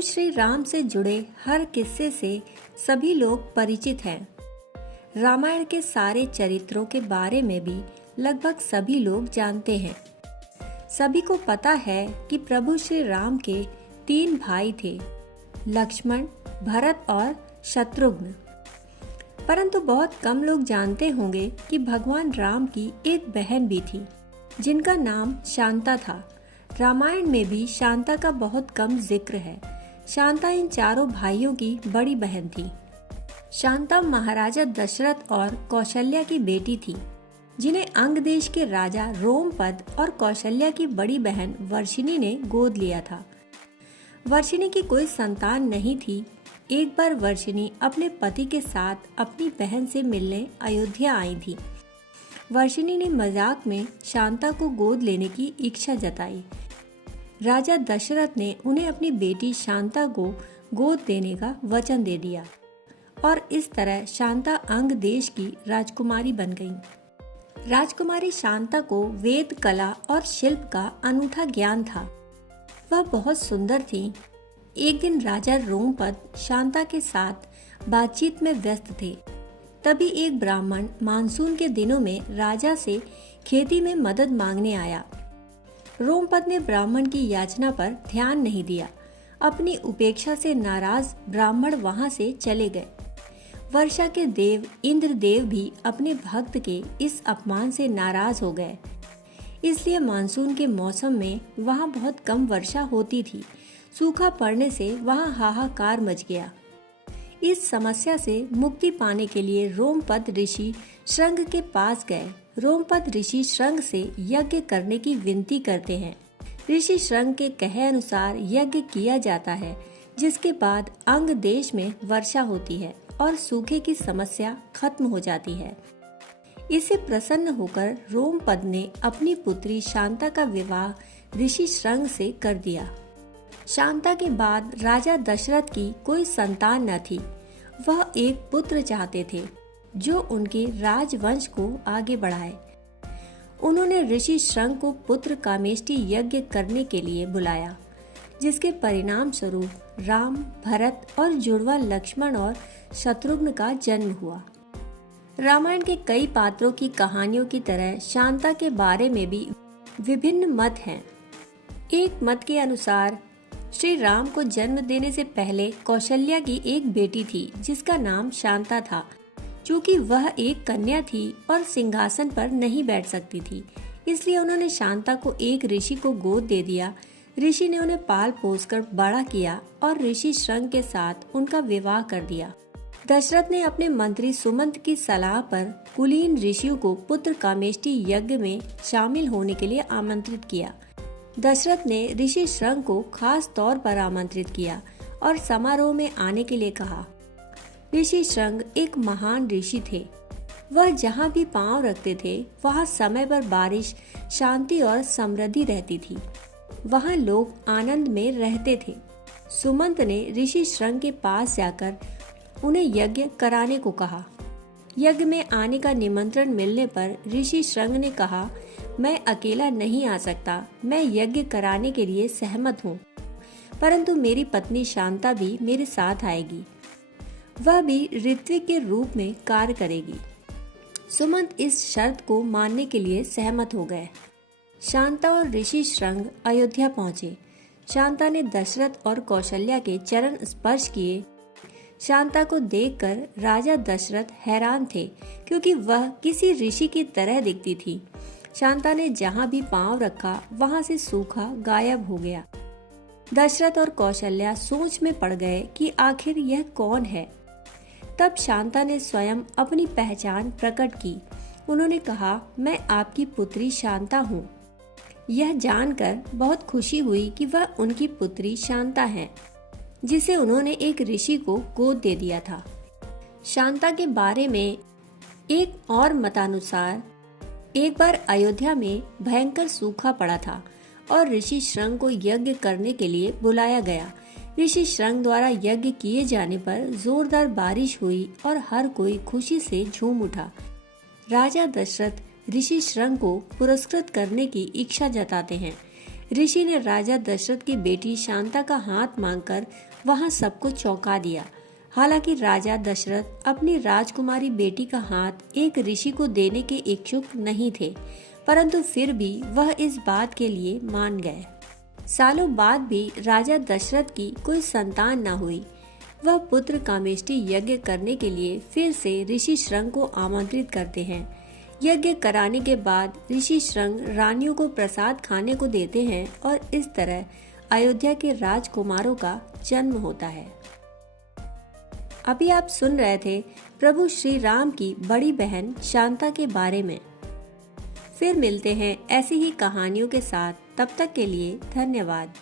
प्रभु श्री राम से जुड़े हर किस्से से सभी लोग परिचित हैं। रामायण के सारे चरित्रों के बारे में भी लगभग सभी लोग जानते हैं। सभी को पता है कि प्रभु श्री राम के 3 भाई थे, लक्ष्मण, भरत और शत्रुघ्न। परंतु बहुत कम लोग जानते होंगे कि भगवान राम की एक बहन भी थी जिनका नाम शांता था। रामायण में भी शांता का बहुत कम जिक्र है। शांता इन चारों भाइयों की बड़ी बहन थी। शांता महाराजा दशरथ और कौशल्या की बेटी थी, जिन्हें अंग देश के राजा रोमपद और कौशल्या की बड़ी बहन वर्षिणी ने गोद लिया था। वर्षिणी की कोई संतान नहीं थी। एक बार वर्षिणी अपने पति के साथ अपनी बहन से मिलने अयोध्या आई थी। वर्षिणी ने मजाक में शांता को गोद लेने की इच्छा जताई। राजा दशरथ ने उन्हें अपनी बेटी शांता को गोद देने का वचन दे दिया और इस तरह शांता अंग देश की राजकुमारी बन गई। राजकुमारी शांता को वेद, कला और शिल्प का अनूठा ज्ञान था। वह बहुत सुंदर थी। एक दिन राजा रोमपद शांता के साथ बातचीत में व्यस्त थे। तभी एक ब्राह्मण मानसून के दिनों में राजा से खेती में मदद मांगने आया। रोमपद ने ब्राह्मण की याचना पर ध्यान नहीं दिया। अपनी उपेक्षा से नाराज ब्राह्मण वहां से चले गए। वर्षा के देव इंद्रदेव भी अपने भक्त के इस अपमान से नाराज हो गए। इसलिए मानसून के मौसम में वहां बहुत कम वर्षा होती थी। सूखा पड़ने से वहां हाहाकार मच गया। इस समस्या से मुक्ति पाने के लिए रोमपद ऋषि श्रंग के पास गए। रोमपद ऋषि श्रंग से यज्ञ करने की विनती करते हैं। ऋषि श्रंग के कहे अनुसार यज्ञ किया जाता है, जिसके बाद अंग देश में वर्षा होती है और सूखे की समस्या खत्म हो जाती है। इससे प्रसन्न होकर रोमपद ने अपनी पुत्री शांता का विवाह ऋषि श्रंग से कर दिया। शांता के बाद राजा दशरथ की कोई संतान न थी। वह एक पुत्र चाहते थे जो उनके राजवंश को आगे बढ़ाए। उन्होंने ऋषि श्रंग को पुत्र कामेष्टि यज्ञ करने के लिए बुलाया, जिसके परिणाम स्वरूप राम, भरत और जुड़वा लक्ष्मण और शत्रुघ्न का जन्म हुआ। रामायण के कई पात्रों की कहानियों की तरह शांता के बारे में भी विभिन्न मत हैं। एक मत के अनुसार श्री राम को जन्म देने से पहले कौशल्या की एक बेटी थी जिसका नाम शांता था। चूँकि वह एक कन्या थी और सिंहासन पर नहीं बैठ सकती थी, इसलिए उन्होंने शांता को एक ऋषि को गोद दे दिया। ऋषि ने उन्हें पाल पोस कर बड़ा किया और ऋषि श्रंग के साथ उनका विवाह कर दिया। दशरथ ने अपने मंत्री सुमंत की सलाह पर कुलीन ऋषियों को पुत्र कामेष्टि यज्ञ में शामिल होने के लिए आमंत्रित किया। दशरथ ने ऋषि श्रंग को खास तौर पर आमंत्रित किया और समारोह में आने के लिए कहा। ऋषि श्रंग एक महान ऋषि थे। वह जहाँ भी पांव रखते थे वहाँ समय पर बारिश, शांति और समृद्धि रहती थी। वहाँ लोग आनंद में रहते थे। सुमंत ने ऋषि श्रंग के पास जाकर उन्हें यज्ञ कराने को कहा। यज्ञ में आने का निमंत्रण मिलने पर ऋषि श्रंग ने कहा, मैं अकेला नहीं आ सकता। मैं यज्ञ कराने के लिए सहमत हूँ, परंतु मेरी पत्नी शांता भी मेरे साथ आएगी। वह भी ऋत्विक के रूप में कार्य करेगी। सुमंत इस शर्त को मानने के लिए सहमत हो गए। शांता और ऋषि श्रंग अयोध्या पहुँचे। शांता ने दशरथ और कौशल्या के चरण स्पर्श किए। शांता को देखकर राजा दशरथ हैरान थे, क्योंकि वह किसी ऋषि की तरह दिखती थी। शांता ने जहाँ भी पांव रखा वहाँ से सूखा गायब हो गया। दशरथ और कौशल्या सोच में पड़ गए कि आखिर यह कौन है। तब शांता ने स्वयं अपनी पहचान प्रकट की। उन्होंने कहा, मैं आपकी पुत्री शांता हूँ। यह जानकर बहुत खुशी हुई कि वह उनकी पुत्री शांता है, जिसे उन्होंने एक ऋषि को गोद दे दिया था। शांता के बारे में एक और मतानुसार एक बार अयोध्या में भयंकर सूखा पड़ा था और ऋषि श्रंग को यज्ञ करने के लिए बुलाया गया। ऋषि श्रंग द्वारा यज्ञ किए जाने पर जोरदार बारिश हुई और हर कोई खुशी से झूम उठा। राजा दशरथ ऋषि श्रंग को पुरस्कृत करने की इच्छा जताते हैं। ऋषि ने राजा दशरथ की बेटी शांता का हाथ मांगकर वहां सबको चौंका दिया। हालांकि राजा दशरथ अपनी राजकुमारी बेटी का हाथ एक ऋषि को देने के इच्छुक नहीं थे, परंतु फिर भी वह इस बात के लिए मान गए। सालों बाद भी राजा दशरथ की कोई संतान न हुई। वह पुत्र कामेष्टि यज्ञ करने के लिए फिर से ऋषि श्रंग को आमंत्रित करते हैं। यज्ञ कराने के बाद ऋषि श्रंग रानियों को प्रसाद खाने को देते हैं और इस तरह अयोध्या के राजकुमारों का जन्म होता है। अभी आप सुन रहे थे प्रभु श्री राम की बड़ी बहन शांता के बारे में। फिर मिलते हैं ऐसी ही कहानियों के साथ। तब तक के लिए धन्यवाद।